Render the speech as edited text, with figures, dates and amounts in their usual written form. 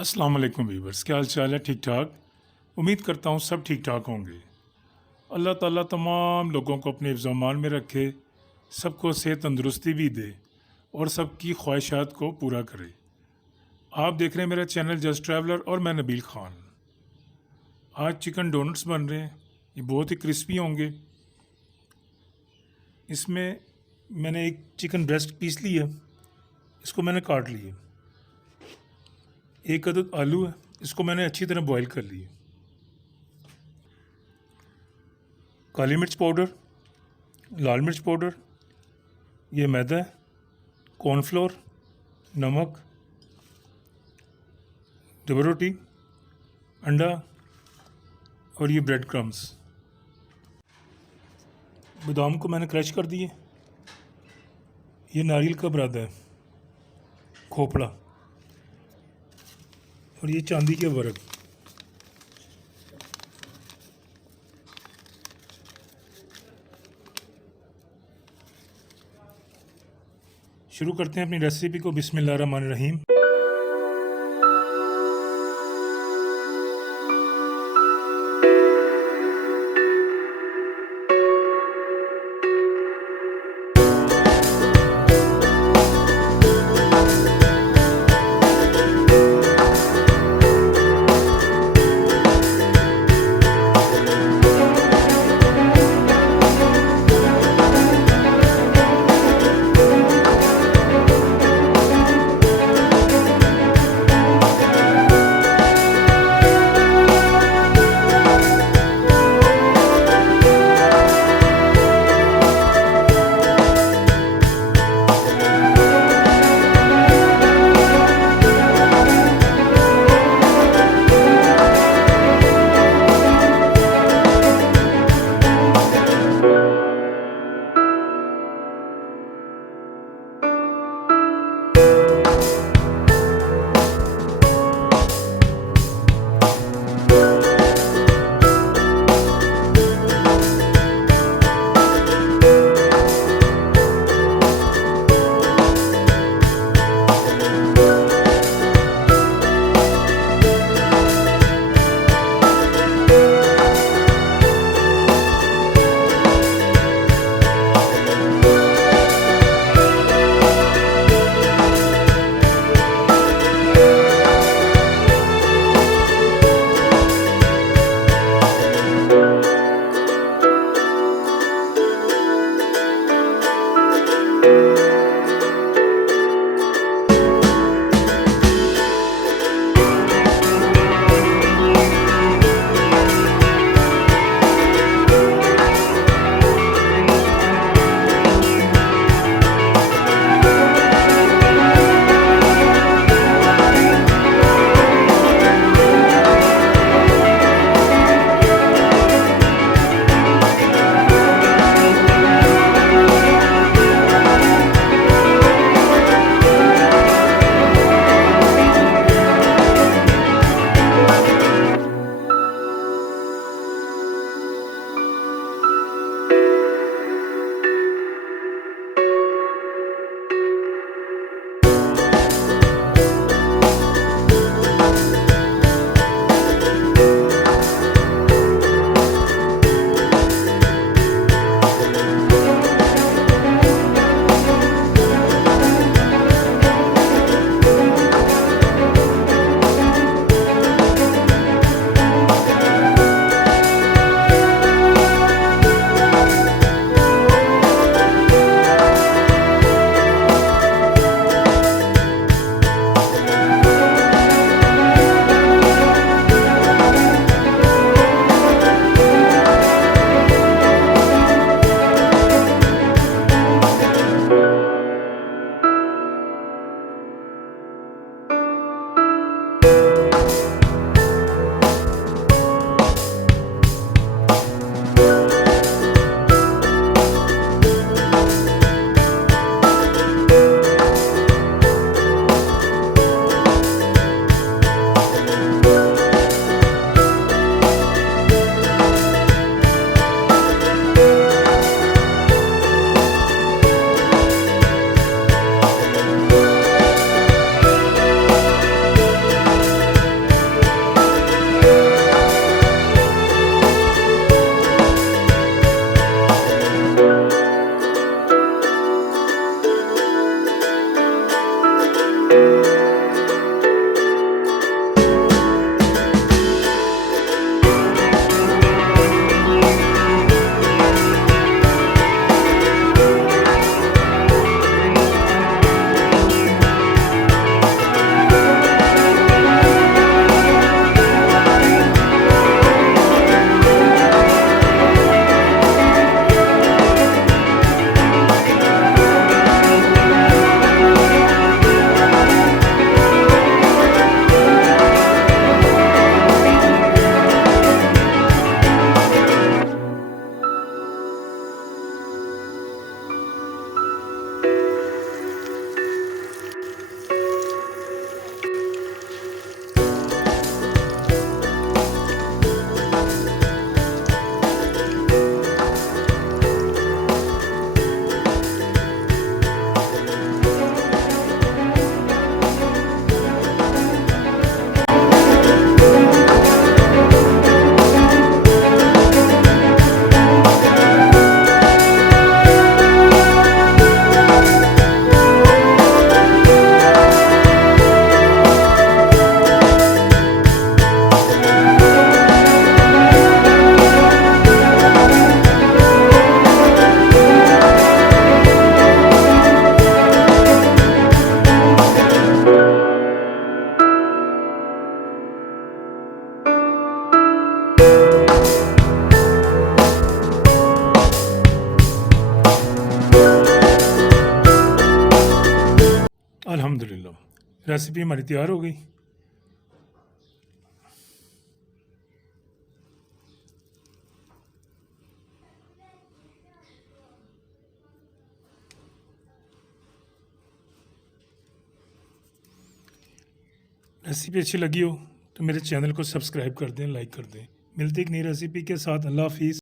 अस्सलाम वालेकुम वीवर्स, क्या हाल चाल है? ठीक ठाक। उम्मीद करता हूँ सब ठीक ठाक होंगे। अल्लाह ताला तमाम लोगों को अपने हिफ्ज़-ओ-अमान में रखे, सबको सेहत तंदुरुस्ती भी दे और सबकी ख्वाहिशात को पूरा करे। आप देख रहे हैं मेरा चैनल जस्ट ट्रैवलर और मैं नबील ख़ान। आज चिकन डोनट्स बन रहे हैं, ये बहुत ही क्रिस्पी होंगे। इसमें मैंने एक चिकन ब्रेस्ट पीस लिया, इसको मैंने काट लिया। एक अदद आलू है, इसको मैंने अच्छी तरह बॉईल कर लिया। काली मिर्च पाउडर, लाल मिर्च पाउडर, ये मैदा है, कॉर्नफ्लोर, नमक, डबल रोटी, अंडा और ये ब्रेड क्रम्स। बादाम को मैंने क्रश कर दिए। ये नारियल का बुरादा है, खोपड़ा, और ये चांदी के वर्क। शुरू करते हैं अपनी रेसिपी को। बिस्मिल्लाहिर्रहमानिर्रहीम। अल्हम्दुलिल्लाह रेसिपी हमारी तैयार हो गई। रेसिपी अच्छी लगी हो तो मेरे चैनल को सब्सक्राइब कर दें, लाइक कर दें। मिलते एक नई रेसिपी के साथ। अल्लाह हाफिज़।